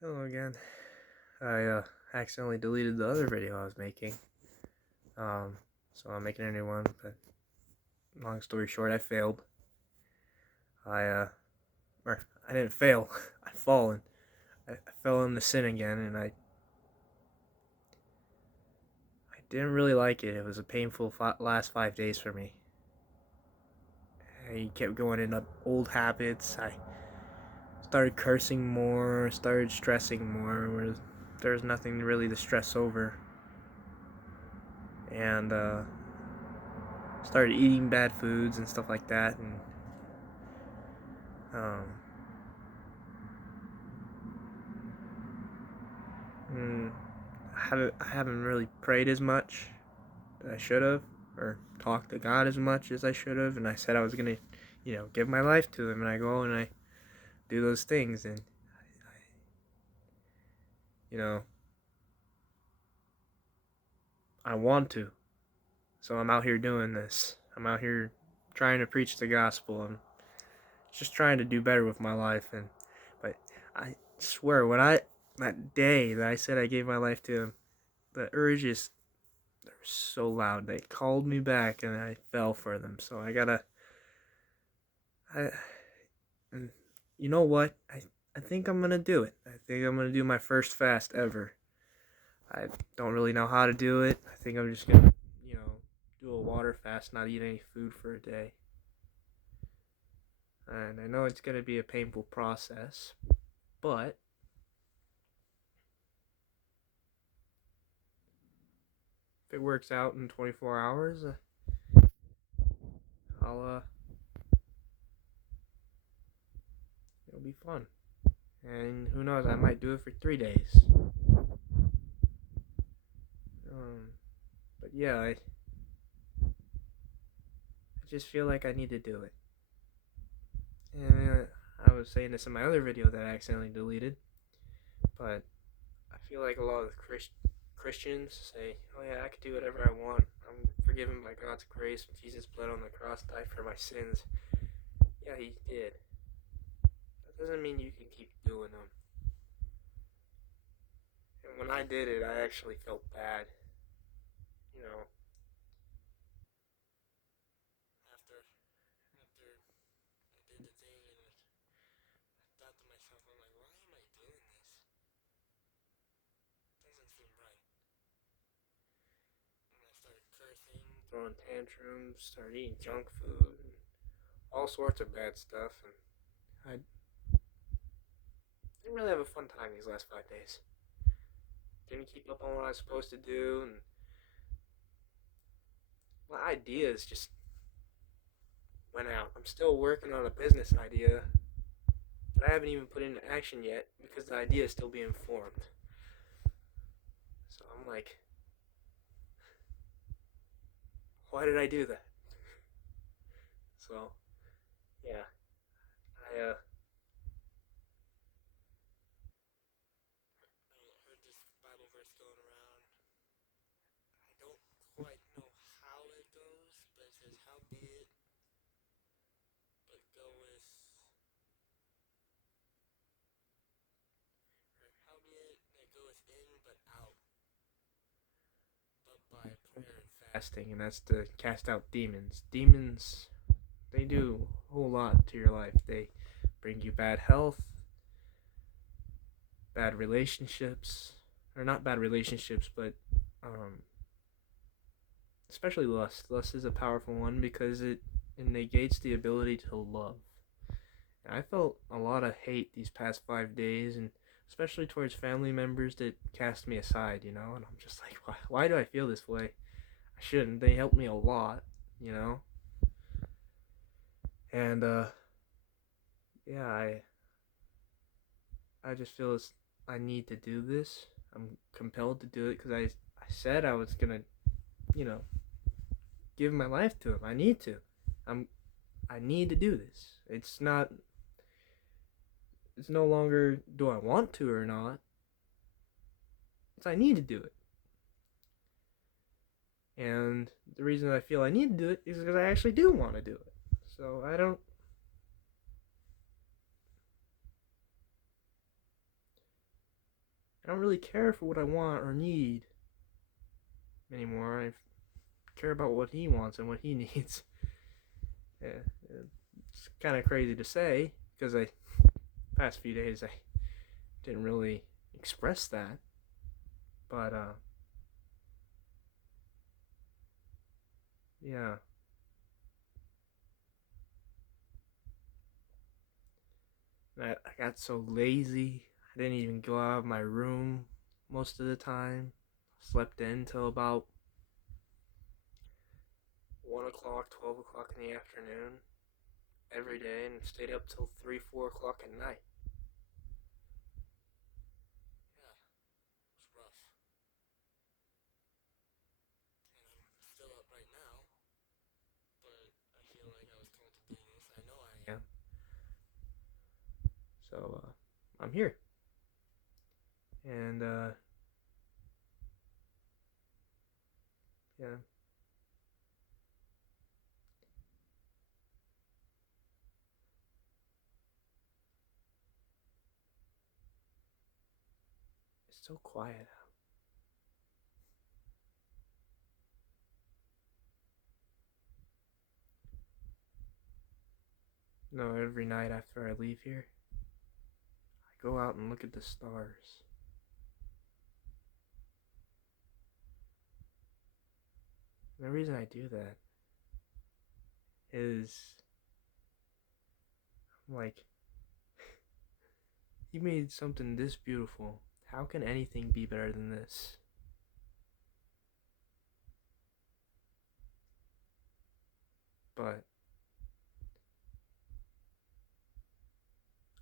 Hello again. I accidentally deleted the other video I was making. So I'm making a new one, but long story short, I failed. Or I didn't fail. I fallen. I fell into sin again, and I didn't really like it. It was a painful last 5 days for me. I kept going into old habits. I started cursing more, started stressing more, where there's nothing really to stress over. And started eating bad foods and stuff like that, and um, mm, I haven't really prayed as much as I should have, or talked to God as much as I should have. And I said I was gonna, give my life to Him, and I go and I do those things, and you know, I want to. So I'm out here doing this. I'm out here trying to preach the gospel. I'm just trying to do better with my life, but I swear when that day that I said I gave my life to Him, the urges, they're so loud. They called me back, and I fell for them. So I, and you know what? I think I'm gonna do it. I think I'm gonna do my first fast ever. I don't really know how to do it. I think I'm just gonna, do a water fast, not eat any food for a day. And I know it's gonna be a painful process, but if it works out in 24 hours, I'll it'll be fun. And who knows? I might do it for 3 days. Um, but yeah, I just feel like I need to do it. And I was saying this in my other video that I accidentally deleted, but I feel like a lot of Christians say, "Oh yeah, I could do whatever I want. I'm forgiven by God's grace. Jesus bled on the cross, died for my sins." Yeah, He did. That doesn't mean you can keep doing them. And when I did it, I actually felt bad. You know, after I did the thing, and I thought to myself, I'm like, why am I doing this? It doesn't seem right. And I started cursing, throwing tantrums, started eating junk food, and all sorts of bad stuff. And I didn't really have a fun time these last 5 days. Didn't keep up on what I was supposed to do, and my ideas just went out. I'm still working on a business idea, but I haven't even put it into action yet because the idea is still being formed. So I'm like, why did I do that? So yeah, I heard this Bible verse going around. I don't quite know how it goes, but it says, "Howbeit, but goeth, or howbeit that goeth in, but out, but by prayer and fasting," and that's to cast out demons. Demons, they do a whole lot to your life. They bring you bad health, bad relationships, or not bad relationships, but um, especially lust. Lust is a powerful one because it negates the ability to love. And I felt a lot of hate these past 5 days, and especially towards family members that cast me aside, and I'm just like, why do I feel this way? I shouldn't. They helped me a lot, you know? And, yeah, I just feel I need to do this. I'm compelled to do it because I said I was gonna, you know, give my life to Him. I need to. I'm, I need to do this. It's no longer do I want to or not. It's I need to do it. And the reason I feel I need to do it is because I actually do want to do it. So I don't. I don't really care for what I want or need anymore. I care about what he wants and what he needs. Yeah, it's kind of crazy to say because I past few days I didn't really express that, but yeah, I got so lazy. I didn't even go out of my room most of the time. Slept in till about 1 o'clock, 12 o'clock in the afternoon every day, and stayed up till 3, 4 o'clock at night. Yeah, it was rough, and I'm still up right now. But I feel like I was called to do this. I know I am. So I'm here, and yeah, it's so quiet. No, every night after I leave here, I go out and look at the stars. And the reason I do that is I'm like, you made something this beautiful. How can anything be better than this? But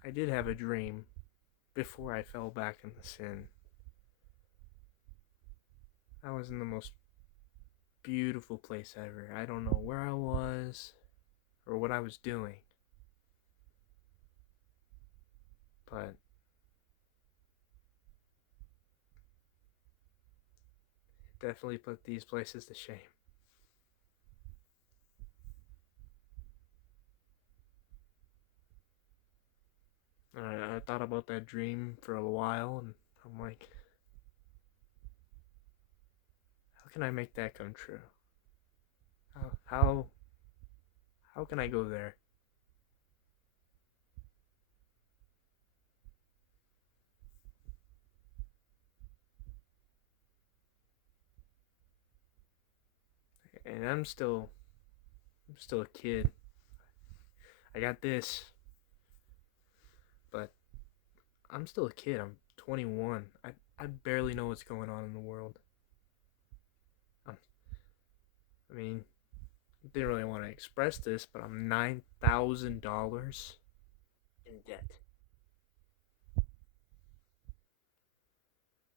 I did have a dream before I fell back into sin. I was in the most beautiful place ever. I don't know where I was or what I was doing, but it definitely put these places to shame. I thought about that dream for a while, and I'm like, how can I make that come true? How can I go there? And I'm still a kid. I got this, but I'm still a kid. I'm 21. I barely know what's going on in the world. I'm, I mean, didn't really want to express this, but I'm $9,000 in debt.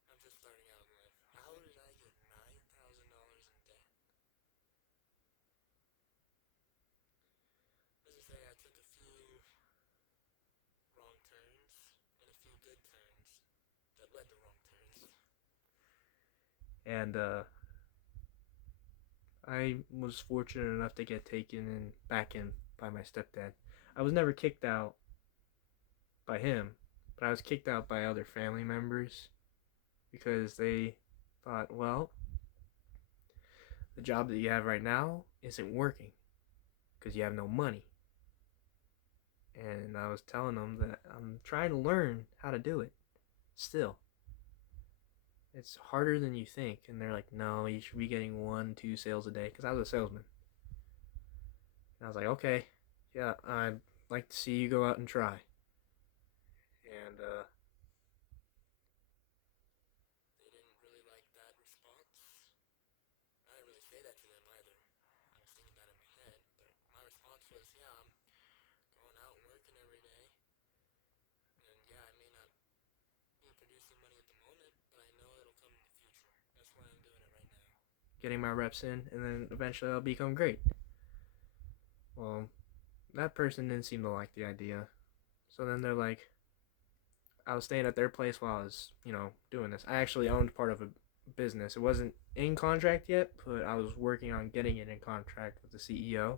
I'm just starting out in life. How did I get $9,000 in debt? Let's just say I took a few wrong turns and a few good turns that led to wrong turns. And I was fortunate enough to get taken in back in by my stepdad. I was never kicked out by him, but I was kicked out by other family members because they thought, well, the job that you have right now isn't working because you have no money. And I was telling them that I'm trying to learn how to do it still. It's harder than you think. And they're like, no, you should be getting 1, 2 sales a day because I was a salesman. And I was like, okay, yeah, I'd like to see you go out and try. And they didn't really like that response. I didn't really say that to them either. I was thinking that in my head. But my response was, yeah, I'm going out and working every day. And yeah, I may not be producing money at the moment, but I know it'll come in the future. That's why I'm doing it right now. Getting my reps in, and then eventually I'll become great. Well, that person didn't seem to like the idea. So then they're like, I was staying at their place while I was, doing this. I actually owned part of a business. It wasn't in contract yet, but I was working on getting it in contract with the CEO.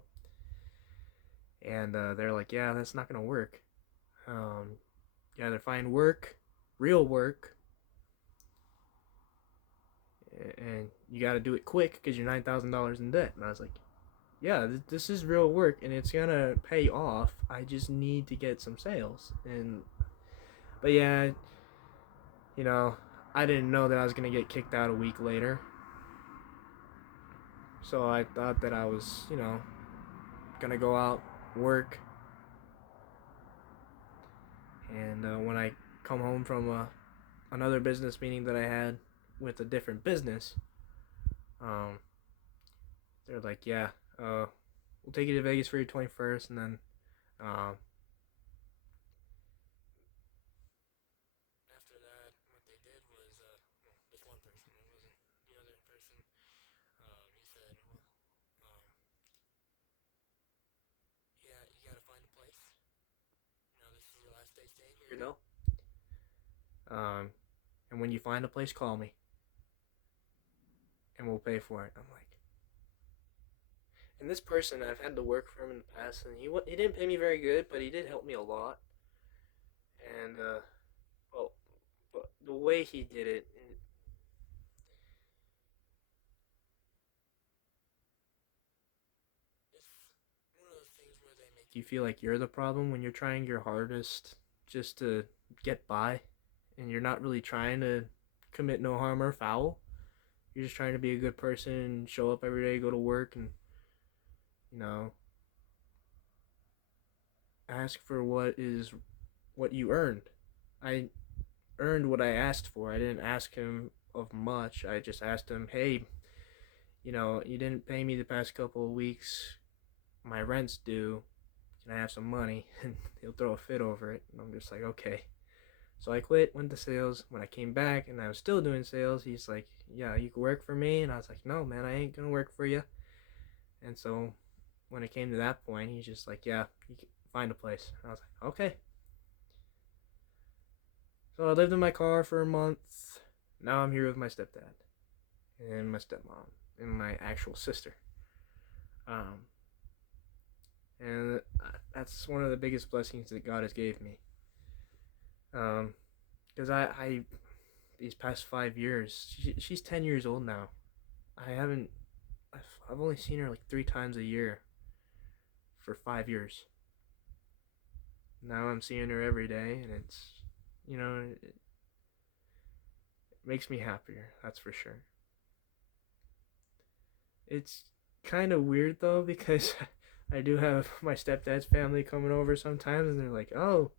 And they're like, yeah, that's not going to work. You either find work, real work, and you got to do it quick because you're $9,000 in debt. And I was like, yeah, this is real work and it's gonna pay off. I just need to get some sales. And but yeah, you know, I didn't know that I was gonna get kicked out a week later. So I thought that I was, gonna go out, work, and when I come home from another business meeting that I had with a different business, um, they're like, yeah, we'll take you to Vegas for your 21st, and then um, after that, what they did was, well, this one person, it wasn't the other person. He said, well, yeah, you gotta find a place. This is your last day staying here. Um, and when you find a place, call me, and we'll pay for it. I'm like, and this person, I've had to work for him in the past, and he didn't pay me very good, but he did help me a lot. And well, but the way he did it, it's one of those things where they make you feel like you're the problem when you're trying your hardest just to get by, and you're not really trying to commit no harm or foul. You're just trying to be a good person and show up every day, go to work, and you know ask for what you earned. I earned what I asked for. I didn't ask him of much. I just asked him, hey, you didn't pay me the past couple of weeks. My rent's due. Can I have some money? And he'll throw a fit over it. And I'm just like, okay. So I quit, went to sales. When I came back and I was still doing sales, he's like, yeah, you can work for me. And I was like, no, man, I ain't going to work for you. And so when it came to that point, he's just like, yeah, you can find a place. And I was like, okay. So I lived in my car for a month. Now I'm here with my stepdad and my stepmom and my actual sister. Um, and that's one of the biggest blessings that God has gave me. Because I these past 5 years, she's 10 years old now. I haven't, I've only seen her like 3 times a year for 5 years. Now I'm seeing her every day, and it makes me happier. That's for sure. It's kind of weird though because I do have my stepdad's family coming over sometimes, and they're like, "Oh,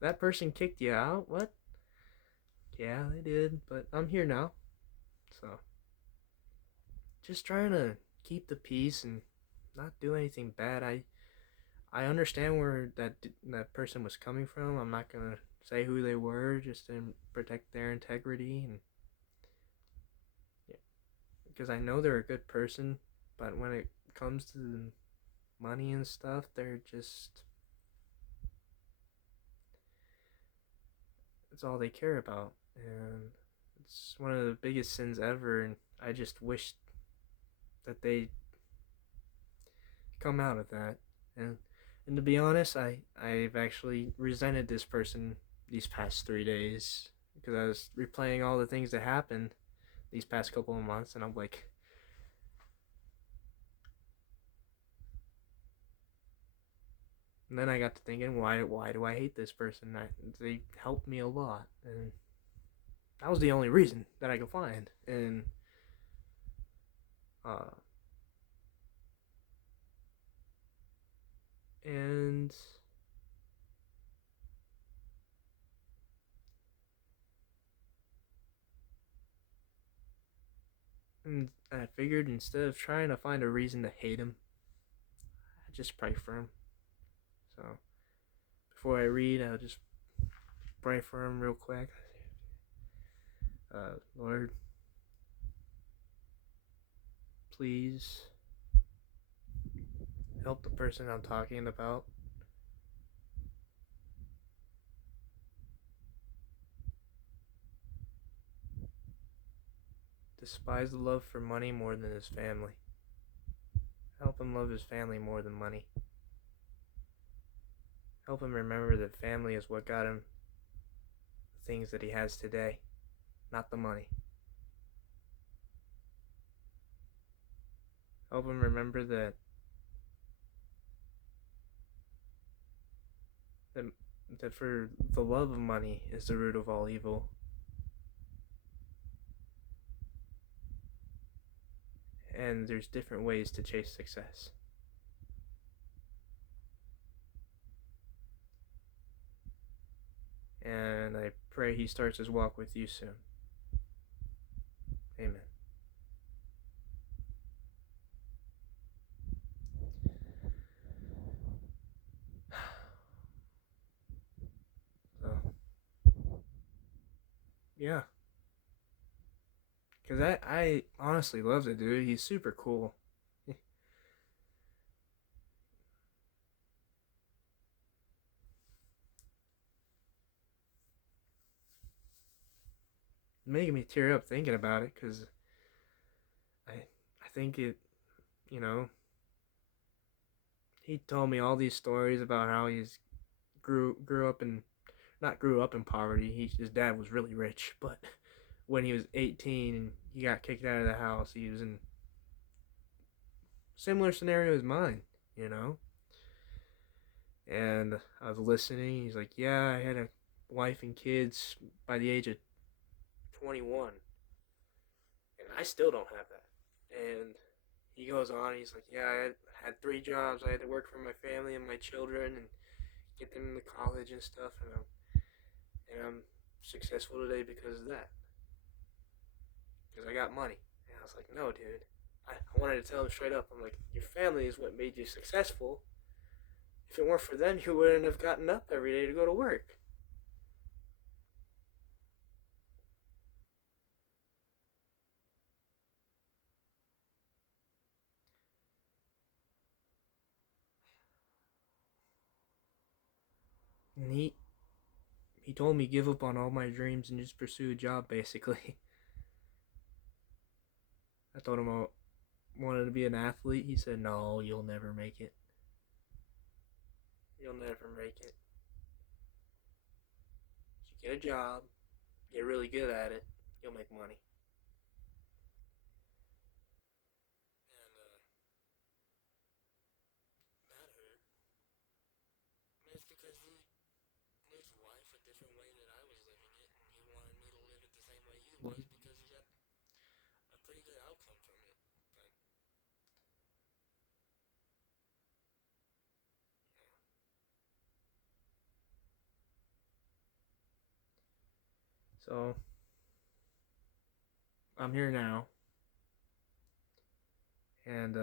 that person kicked you out? What?" Yeah, they did, but I'm here now. So, just trying to keep the peace and not do anything bad. I understand where that person was coming from. I'm not gonna say who they were just to protect their integrity and yeah, because I know they're a good person, but when it comes to money and stuff, they're just it's all they care about, and it's one of the biggest sins ever. And I just wish that they come out of that. And to be honest, I've actually resented this person these past 3 days because I was replaying all the things that happened these past couple of months, and I'm like, and then I got to thinking, why do I hate this person? They helped me a lot, and that was the only reason that I could find. Uh, and and I figured instead of trying to find a reason to hate him, I just pray for him. So before I read, I'll just pray for him real quick. Lord, please help the person I'm talking about. Despise the love for money more than his family. Help him love his family more than money. Help him remember that family is what got him the things that he has today, not the money. Help him remember that that for the love of money is the root of all evil. And there's different ways to chase success. And I pray he starts his walk with you soon. Amen. So, yeah. Because I honestly love the dude. He's super cool. Making me tear up thinking about it because I think it, you know, he told me all these stories about how he's grew up in, not grew up in poverty. His dad was really rich, but when he was 18 and he got kicked out of the house, he was in similar scenario as mine, you know. And I was listening. He's like, "Yeah, I had a wife and kids by the age of 21, and I still don't have that." And he goes on. He's like, "Yeah, I had 3 jobs. I had to work for my family and my children and get them into college and stuff, and I'm successful today because of that, because I got money." And I was like, "No, dude." I wanted to tell him straight up. I'm like, "Your family is what made you successful. If it weren't for them, you wouldn't have gotten up every day to go to work." And he told me give up on all my dreams and just pursue a job, basically. I told him I wanted to be an athlete. He said, "No, you'll never make it. You'll never make it. You get a job, get really good at it, you'll make money." And that hurt. And it's because he lives life a different way that I was living it, and he wanted me to live it the same way he was because he got a pretty good outcome from it. But so I'm here now, and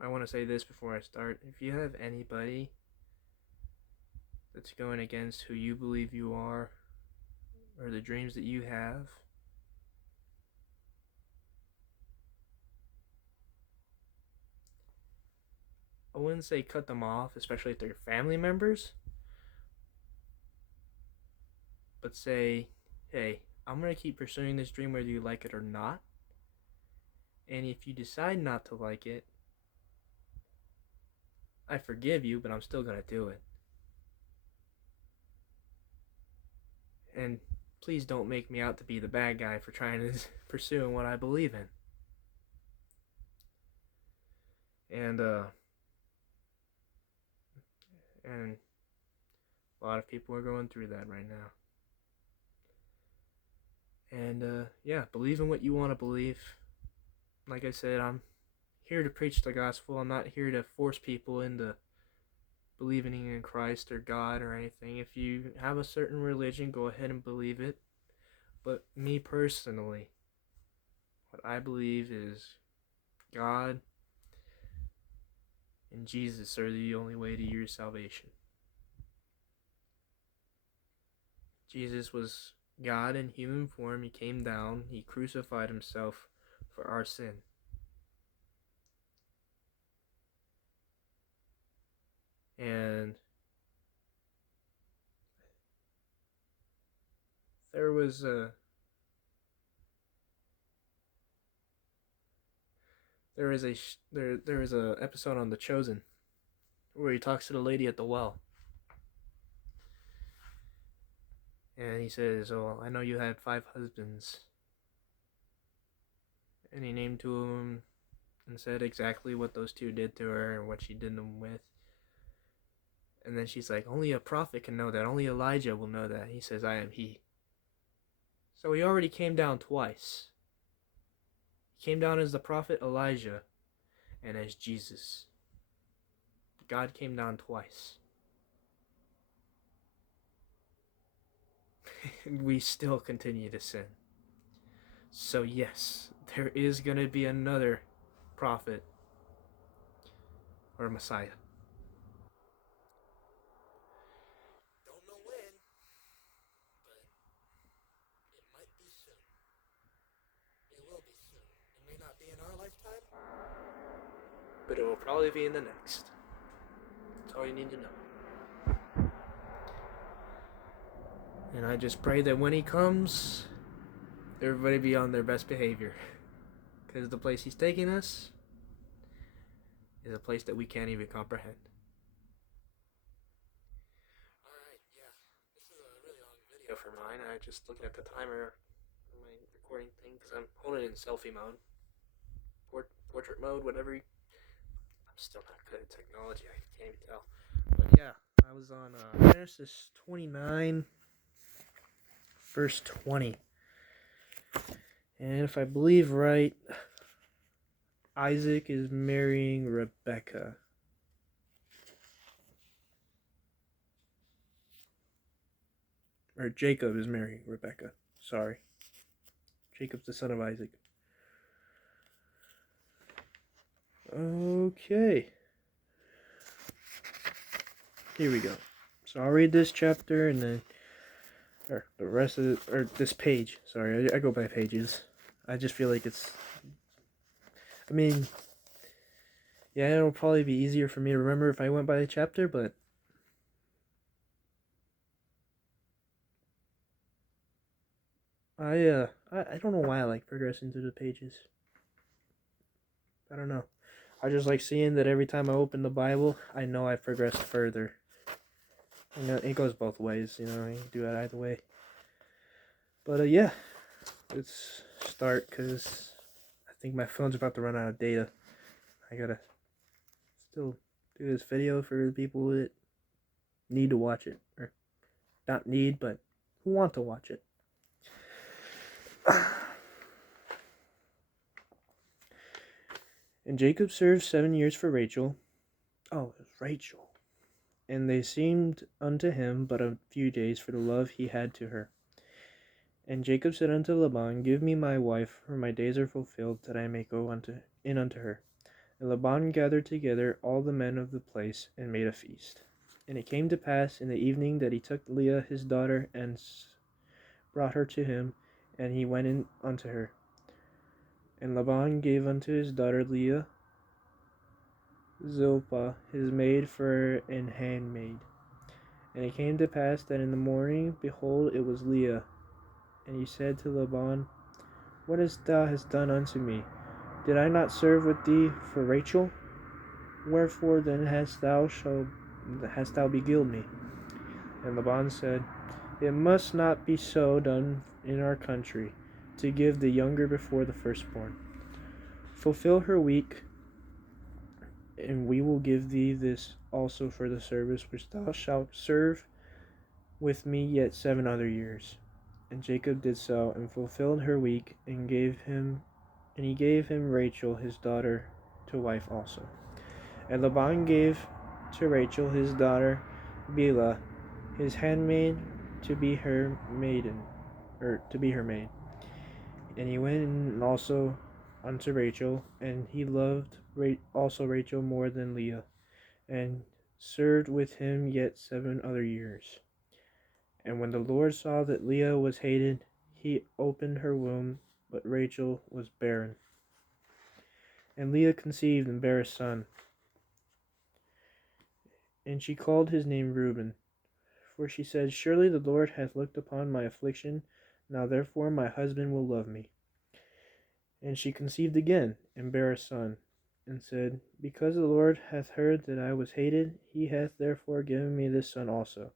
I want to say this before I start. If you have anybody that's going against who you believe you are or the dreams that you have, I wouldn't say cut them off, especially if they're family members, but say, "Hey, I'm going to keep pursuing this dream whether you like it or not. And if you decide not to like it, I forgive you, but I'm still going to do it. And please don't make me out to be the bad guy for trying to pursue what I believe in." And and a lot of people are going through that right now. And yeah, believe in what you want to believe. Like I said, I'm here to preach the gospel. I'm not here to force people into believing in Christ or God or anything. If you have a certain religion, go ahead and believe it. But me personally, what I believe is God and Jesus are the only way to your salvation. Jesus was God in human form. He came down. He crucified himself for our sin. And there was a there was a episode on The Chosen where he talks to the lady at the well, and he says, "Oh, I know you had 5 husbands, And he named to him and said exactly what those two did to her and what she did them with. And then she's like, only a prophet can know that. Only Elijah will know that. He says, I am he. So he already came down twice. He came down as the prophet Elijah and as Jesus. God came down twice. And we still continue to sin. So yes, there is going to be another prophet or Messiah. Don't know when, but it might be soon. It will be soon. It may not be in our lifetime, but it will probably be in the next. That's all you need to know. And I just pray that when he comes, everybody be on their best behavior. Because the place he's taking us is a place that we can't even comprehend. Alright, yeah. This is a really long video for mine. I just looking at the timer on my recording thing because I'm holding it in selfie mode. Portrait mode, whatever. I'm still not good at technology. I can't even tell. But yeah, I was on Genesis 29, verse 20. And if I believe right, Isaac is marrying Rebecca. Or Jacob is marrying Rebecca. Sorry. Jacob's the son of Isaac. Okay. Here we go. So I'll read this chapter and then, or the rest of it, or this page. Sorry, I go by pages. I just feel like it's, I mean, yeah, it'll probably be easier for me to remember if I went by the chapter, but I don't know why I like progressing through the pages. I don't know. I just like seeing that every time I open the Bible, I know I've progressed further. You know, it goes both ways, you know, you can do it either way. But yeah, let's start because I think my phone's about to run out of data. I gotta still do this video for the people that need to watch it. Or not need, but who want to watch it. And Jacob served 7 years for Rachel. Oh, it was Rachel. And they seemed unto him but a few days for the love he had to her. And Jacob said unto Laban, Give me my wife, for my days are fulfilled, that I may go in unto her. And Laban gathered together all the men of the place, and made a feast. And it came to pass in the evening that he took Leah his daughter, and brought her to him, and he went in unto her. And Laban gave unto his daughter Leah Zilpah his maid for an handmaid. And it came to pass that in the morning, behold, it was Leah. And he said to Laban, What hast thou done unto me? Did I not serve with thee for Rachel? Wherefore then hast thou beguiled me? And Laban said, It must not be so done in our country, to give the younger before the firstborn. Fulfill her week, and we will give thee this also for the service which thou shalt serve with me yet 7 other years. And Jacob did so, and fulfilled her week, and he gave him Rachel his daughter to wife also. And Laban gave to Rachel his daughter Bilhah his handmaid to be her maid. And he went in also unto Rachel, and he loved also Rachel more than Leah, and served with him yet 7 other years. And when the Lord saw that Leah was hated, he opened her womb, but Rachel was barren. And Leah conceived and bare a son. And she called his name Reuben. For she said, Surely the Lord hath looked upon my affliction, now therefore my husband will love me. And she conceived again, and bare a son, and said, Because the Lord hath heard that I was hated, he hath therefore given me this son also.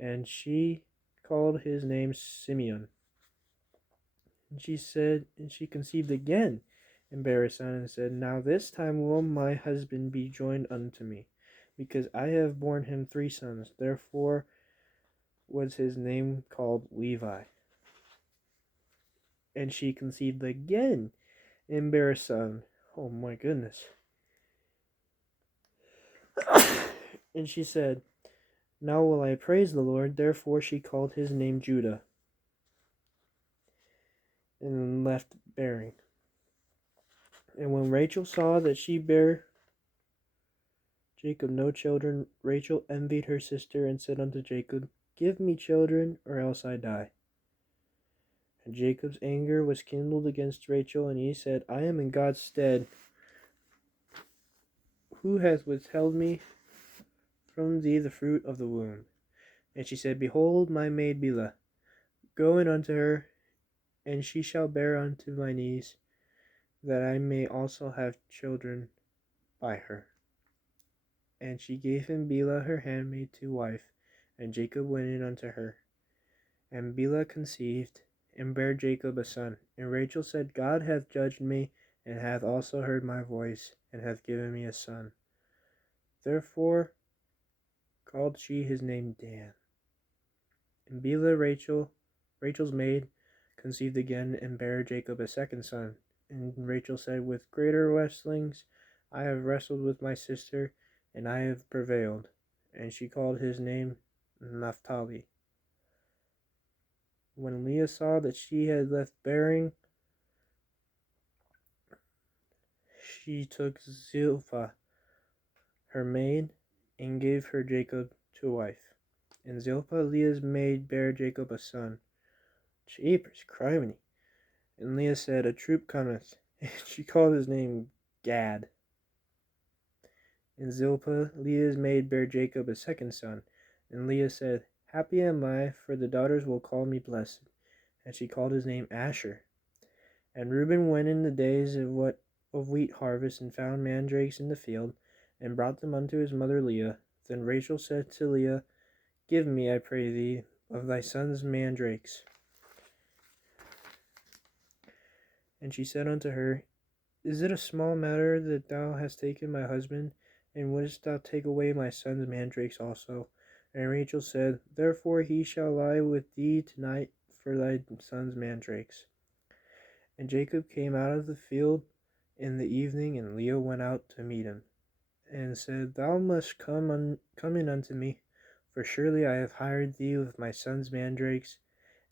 And she called his name Simeon. And she conceived again, and bare a son, and said, Now this time will my husband be joined unto me, because I have borne him 3 sons. Therefore was his name called Levi. And she conceived again, and bare a son. Oh my goodness. And she said, Now will I praise the Lord. Therefore she called his name Judah, and left bearing. And when Rachel saw that she bare Jacob no children, Rachel envied her sister, and said unto Jacob, Give me children, or else I die. And Jacob's anger was kindled against Rachel, and he said, I am in God's stead. Who hath withheld me from thee the fruit of the womb? And she said, Behold my maid Bilhah, go in unto her, and she shall bear unto my knees, that I may also have children by her. And she gave him Bilhah her handmaid to wife, and Jacob went in unto her. And Bilhah conceived, and bare Jacob a son. And Rachel said, God hath judged me, and hath also heard my voice, and hath given me a son. Therefore called she his name Dan. And Bilhah, Rachel's maid, conceived again, and bare Jacob a second son. And Rachel said, With greater wrestlings I have wrestled with my sister, and I have prevailed. And she called his name Naphtali. When Leah saw that she had left bearing, she took Zilpah, her maid, and gave her Jacob to wife. And Zilpah, Leah's maid, bare Jacob a son. Jeepers, criminy. And Leah said, A troop cometh. And she called his name Gad. And Zilpah, Leah's maid, bare Jacob a second son. And Leah said, Happy am I, for the daughters will call me blessed. And she called his name Asher. And Reuben went in the days of wheat harvest, and found mandrakes in the field, and brought them unto his mother Leah. Then Rachel said to Leah, Give me, I pray thee, of thy son's mandrakes. And she said unto her, Is it a small matter that thou hast taken my husband? And wouldst thou take away my son's mandrakes also? And Rachel said, Therefore he shall lie with thee tonight for thy son's mandrakes. And Jacob came out of the field in the evening, and Leah went out to meet him, and said, Thou must come in unto me, for surely I have hired thee with my son's mandrakes.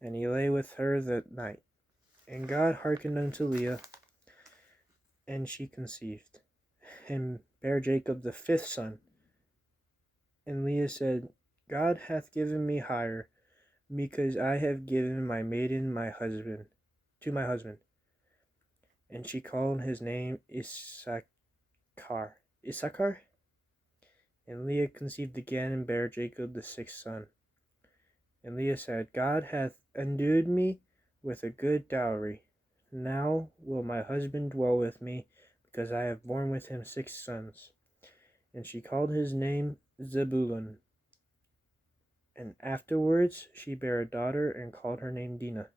And he lay with her that night. And God hearkened unto Leah, and she conceived, and bare Jacob the 5th son. And Leah said, God hath given me hire, because I have given my maiden to my husband. And she called his name Issachar. And Leah conceived again, and bare Jacob the 6th son. And Leah said, God hath endued me with a good dowry. Now will my husband dwell with me, because I have borne with him 6 sons. And she called his name Zebulun. And afterwards she bare a daughter, and called her name Dinah.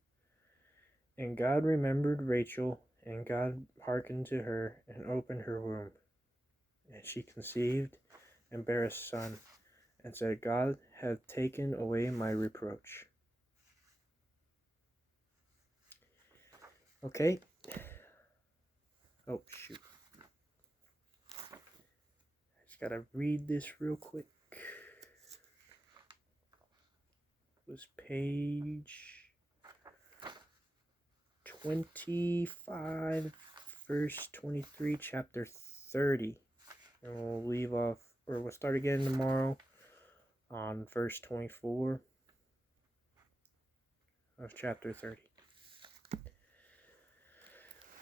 And God remembered Rachel, and God hearkened to her, and opened her womb. And she conceived, and bare a son, and said, God hath taken away my reproach. Okay. Oh, shoot. I just gotta read this real quick. It was page 25, verse 23, chapter 30. And we'll start again tomorrow on verse 24 of chapter 30.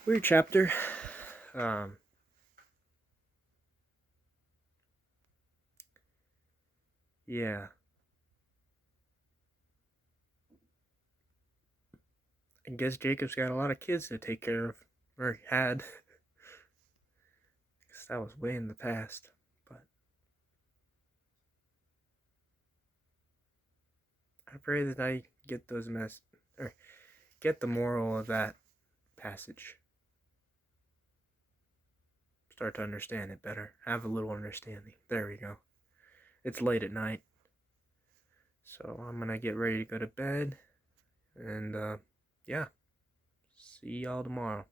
Weird chapter. Yeah. I guess Jacob's got a lot of kids to take care of, or he had. Because that was way in the past. But I pray that I get get the moral of that passage. start to understand it better. Have a little understanding. There we go. It's late at night, so I'm gonna get ready to go to bed. And yeah, see y'all tomorrow.